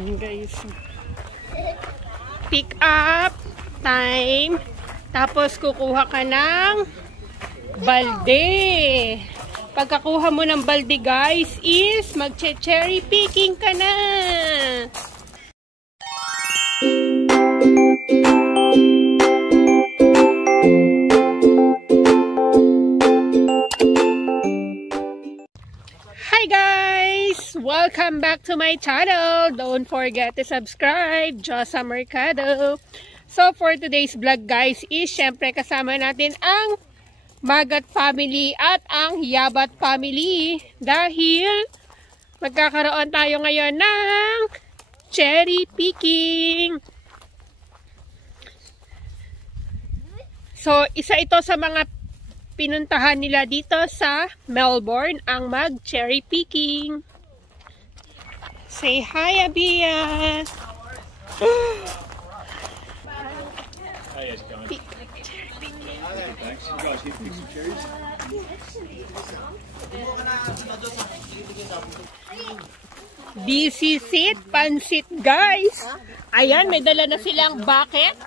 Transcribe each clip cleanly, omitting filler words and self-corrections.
Ayan guys. Pick up time. Tapos kukuha ka ng balde. Pagkakuha mo ng balde guys is mag-cherry picking ka na. Hi guys! Welcome back to my channel. Don't forget to subscribe. Josa Mercado. So for today's vlog guys is syempre kasama natin ang Magat family at ang Yabat family dahil magkakaroon tayo ngayon ng cherry picking. So isa ito sa mga pinuntahan nila dito sa Melbourne ang mag-cherry picking. Say hi, Abia! Hi, how's it going? Thanks. You guys here to pick some cherries? This is it, pansit guys! Ayan, may dala na silang bucket.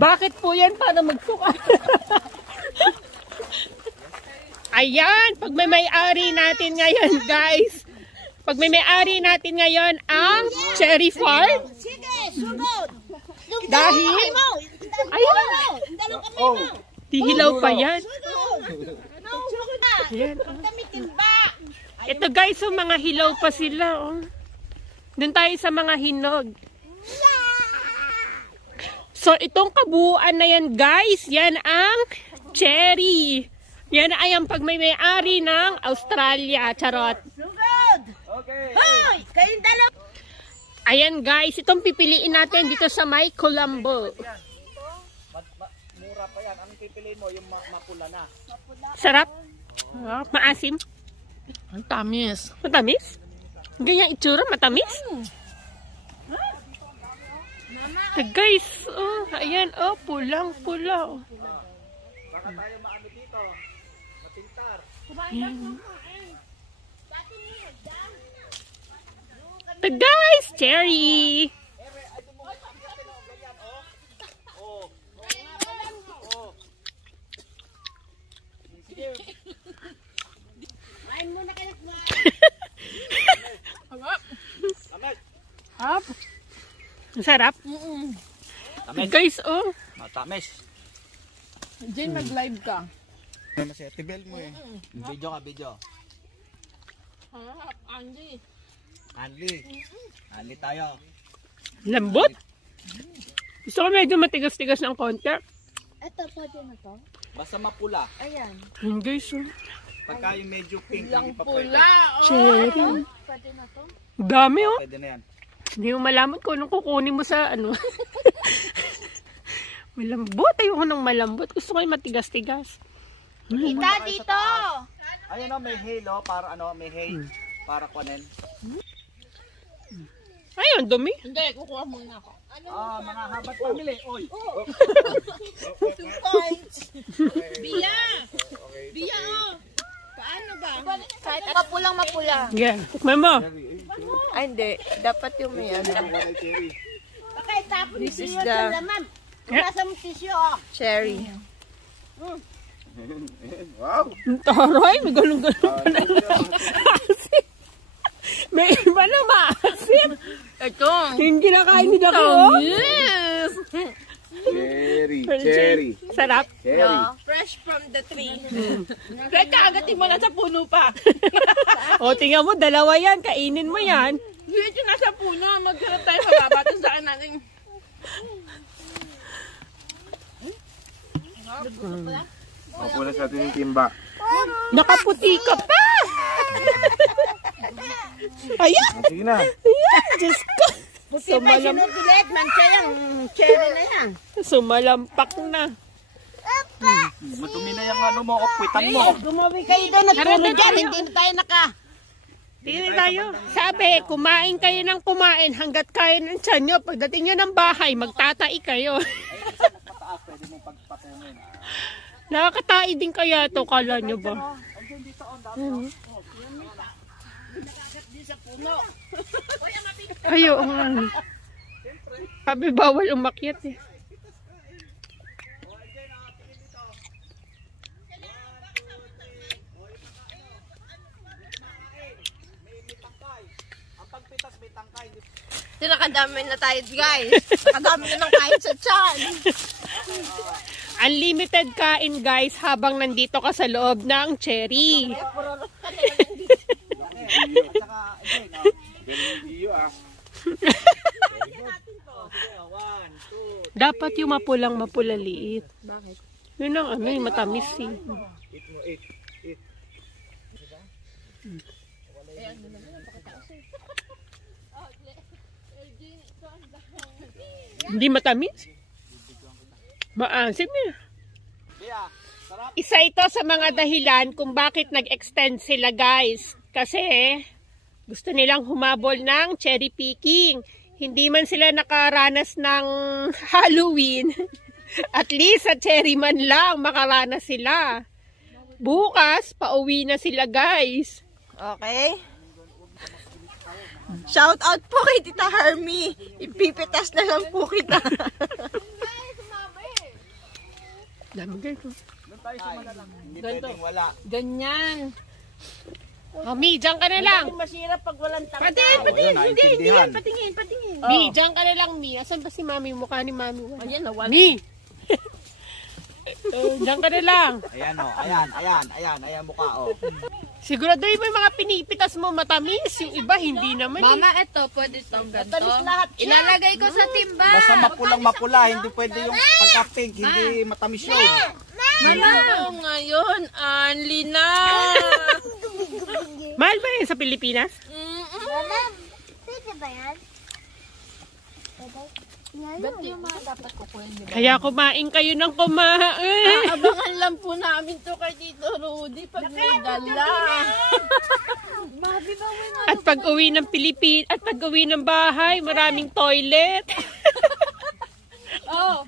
Bakit po yan para magsuka? Ayan, pag may-ari natin ngayon guys. Pag may-ari natin ngayon ang cherry farm. Dahil, ayan, dihilaw pa yan. Ayan, oh. Ito guys, so mga hilaw pa sila. Oh. Doon tayo sa mga hinog. So, itong kabuuan na yan guys, yan ang cherry. Yan ay ang pagmay-ari ng Australia. Charot. Okay. Hoy! Kayong dalawa! Ayan guys, itong pipiliin natin dito sa may Colombo. Mura pa yan. Ang pipiliin mo, yung mapula na. Sarap. Maasim. Ang tamis. Matamis? Ganyan itsura, matamis? Guys, oh, ayan, oh, pulang-pula. Baka tayo maano dito. Matintar. Guys, cherry. Hap. Ang sarap. Guys, oh. Matamis. Jane, mag-live ka. Ano siya? Tibel mo eh. Video ka, video. Hap, Andy. Anli tayo. Lambot. Gusto ko medyo matigas-tigas ng konti. Ito, pwede na to? Basta mapula. Ayan. Ayan guys, oh. Pagka yung medyo pink, Lang hindi pa pwede. pula. Cherry. Pwede na to? Dami, oh. Pwede na yan. Hindi mo malaman kung anong kukunin mo sa ano. Malambot. Ayoko ng malambot. Gusto ko yung matigas-tigas. Kita dito! Ayun o, may halo para ano, may hay. Para kunin. Ayun, dumi. Hindi, kukuha muna ako. Mga habat family. Oy. 2 points. Bia! Bia, oh! Paano ba? Kahit mapulang mapula. Yan. Tikman mo. Ay, hindi. Dapat yung may ano. Okay, tapos This is the nasa mo tissue, oh. cherry. Wow. Taray, may ganun-ganun pa na. Asim. May iba na maasim. Ito. Yung kinakain ni Daki, oh. Yes! Cherry. Sarap. Yeah. Fresh from the tree. Kaya kaagatin mo na sa puno pa. O, tingnan mo, dalawa yan. Kainin mo yan. Dito na sa puno. Magharap tayo sa baba. Tapos daan natin. Mapula sa atin yung timba. Nakaputi ka pa. Ayan. Sige na. Ayan, Diyos ko. Sinubilet. Mancha yung cherry na yan. Sumalampak na. Matumi na yung ano mo, opwitan mo. Gumawi kayo doon at puno dyan. Hindi na tayo naka. Tingnan tayo. Sabi, kumain kayo ng kumain hanggat kaya ng tiyan nyo. Pagdating nyo ng bahay, magtatai kayo. Pataas, pwede mong pagpatungin. Nakakatai din kaya to, kala nyo ba? dito on dapat. Ayo, sabi bawal umakyat eh. Ang pagpitas may tangkay. Nakadami na tayo guys. Nakadami na ng kain sa tiyan. Unlimited kain guys habang nandito ka sa loob ng cherry. At saka, Iyo ah. Dapat yung mapulang mapula liit. Bakit? Yun ang ano yung matamis eh. Hindi matamis? Maasim eh. Bea, sarap. Isa ito sa mga dahilan kung bakit nag-extend sila guys. Kasi gusto nilang humabol ng cherry picking. Hindi man sila nakaranas ng Halloween. At least sa cherry man lang makaranas sila. Bukas, pauwi na sila guys. Okay. Shout out po kay Tita Hermie. Ipipitas na lang po kita. Dami guys. Doon tayo sa malalang. Hindi pwedeng wala. Ganyan. Mi, dyan ka na lang. Masirap pag walang tangkay. Ayun, naintindihan. Patingin. Mi, dyan ka na lang, Mi. Asan ba si Mami? Mukha ni Mami. Ayan, nawala. Mi! Dyan ka na lang. Ayan o, ayan mukha o. Siguraduhin mo yung mga pinipitas mo matamis. Yung iba, hindi naman eh. Mama, ito, pwede itong ganito. lahat siya. Ilalagay ko sa timba. Basta mapulang mapula, hindi pwede yung pagka-pink, hindi matamis yun. Mama, ngayon, Anli na. Mahal ba yun sa Pilipinas? Mama, pwede ba yan? Ba't yung mga dapat kukunin, di ba? Kaya kumain kayo ng kumain. Abangan lang po namin to kay Tito Rudy pag may dala. At pag uwi ng at pag uwi ng bahay, maraming toilet. Oh,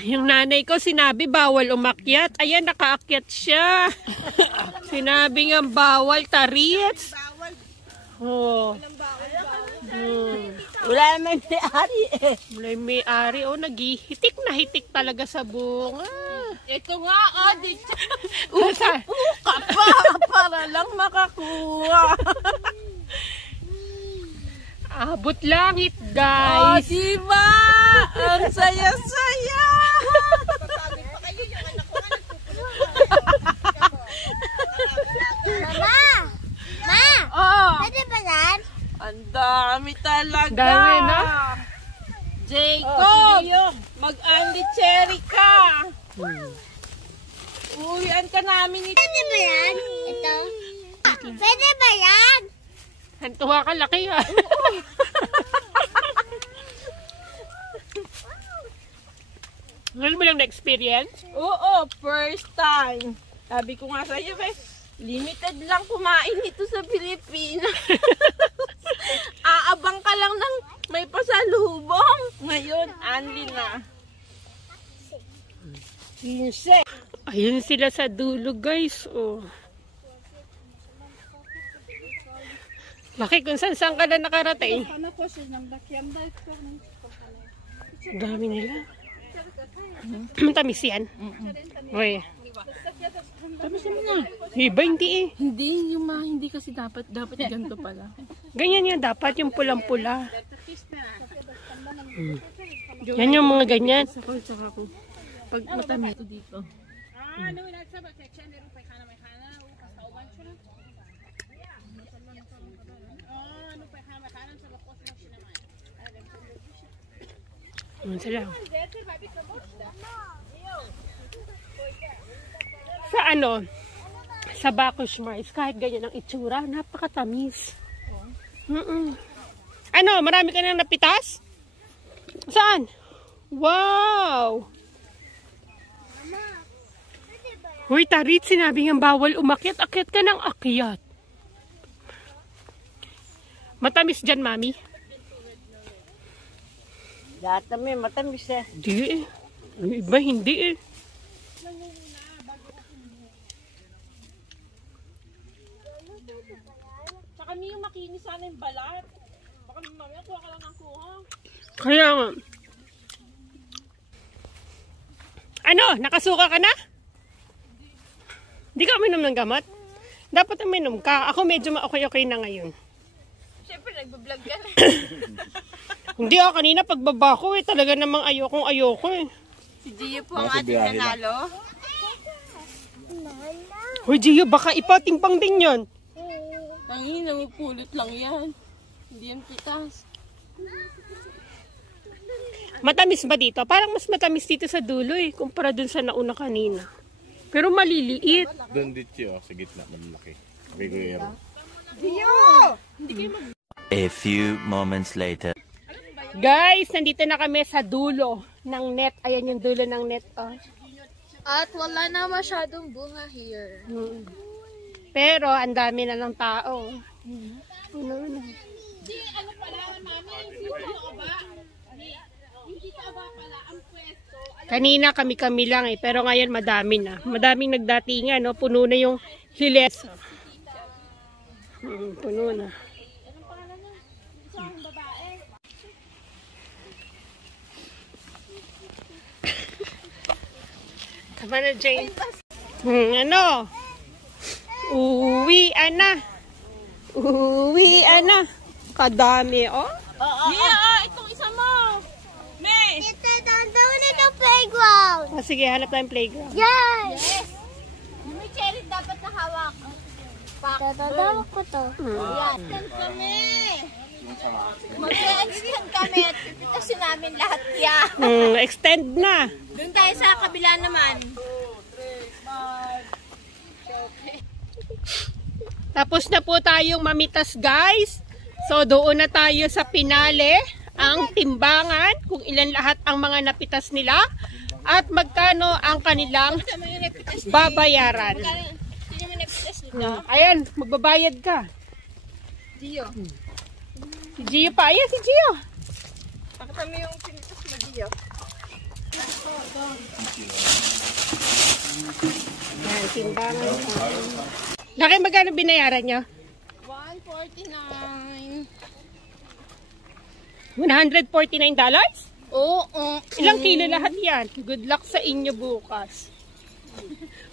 Yung nanay ko sinabi bawal umakyat. Ayan, nakaakyat siya. Sinabi nga bawal tarits. Oh. wala naman si Ari eh. Wala yung may-ari. Oh, naghihitik na hitik talaga sa bunga. Ito nga, di Uka. ka pa para lang makakuha. Abot langit, guys. Diba? Ang saya-saya. Mama! Ma! Oh, Pwede ba yan? ang dami talaga. Dami na. Jacob, mag-Andy Cherry ka. Uwian ka namin ito. Pwede ba yan? Ito? Pwede ba yan? Hantuwa ka, laki ah. Ngayon mo lang na-experience? Oo, first time. Sabi ko nga sa'yo, limited lang kumain ito sa Pilipinas. Aabang ka lang ng may pasalubong. Ngayon, Anli na. 15. Ayun sila sa dulo, guys. Oh. Laki kung saan ka na nakarating. Dami nila. Matamis yan. Uy. Tapos naman nga. Iba hindi eh. Hindi, hindi kasi dapat ganito pala. Ganyan yan dapat, yung pulang-pula. Yan yung mga ganyan. Saka ko. Pag matamis ito dito. Yun sila. Sa ano, sa Bacchus Mars, kahit ganyan ang itsura, napakatamis. Ano, marami ka nang napitas? Saan? Wow! Hoy, Tarit, sinabi nga bawal umakyat. Akyat ka ng akyat. Matamis dyan, Mami? Lahat namin matamis eh. Hindi eh. Yung iba hindi eh. makinis sana yung balat. Baka mamaya kuha ka lang ng kuha. Kaya nga. Ano? Nakasuka ka na? Hindi ka uminom ng gamot? Dapat uminom ka. Ako medyo okay na ngayon. Siyempre, nagbablog ka na. Hindi kanina pagbaba ko talaga namang ayoko eh. Si Gio po ang ating nanalo. Hoy Gio, baka ipatimpang din yun. Tangin, namupulot lang yan. Hindi yan pitas. Matamis ba dito? Parang mas matamis dito sa dulo eh, kumpara dun sa nauna kanina. Pero maliliit. Doon dito sa gitna, malaki. Bigero. A few moments later. Guys, nandito na kami sa dulo ng net. Ayan yung dulo ng net. Oh. At wala na masyadong bunga here. Pero ang dami na ng tao. Puno na. Kanina kami lang eh, pero ngayon madami na. Madaming nagdatingan, no? Puno na yung hiles. Puno na. Tama na, Jane. Ano? Uwian na. Uwian na. Kadami, oh. Itong isa mo. May! Ito, doon na playground. Oh, sige, hanap tayong playground. Yes! May cherry dapat nakawak. Tatadawak ko to. Yan kami. Mag-extend kami at pipitasin namin lahat yan. Extend na. Doon tayo sa kabila naman. Tapos na po tayong mamitas, guys. So, doon na tayo sa pinale, ang timbangan, kung ilan lahat ang mga napitas nila, at magkano ang kanilang babayaran. Sino mo napitas nito? Ayan, magbabayad ka. Gio. Si Gio pa. Ayan, si Gio. Pakita mo yung pinitas mo, Gio. Ayan, timbangan. Laki, magkano binayaran nyo? 149. $149? Oo. Ilang kilo lahat yan? Good luck sa inyo bukas.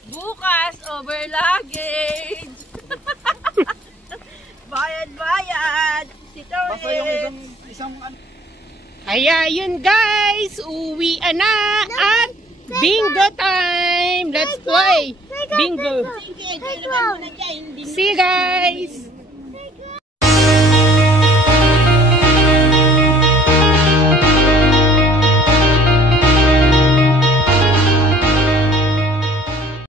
Bukas, over luggage. Bayad. Basta yung isang Kaya yun guys, uwian na at bingo time! Let's play! Bingo! See you guys!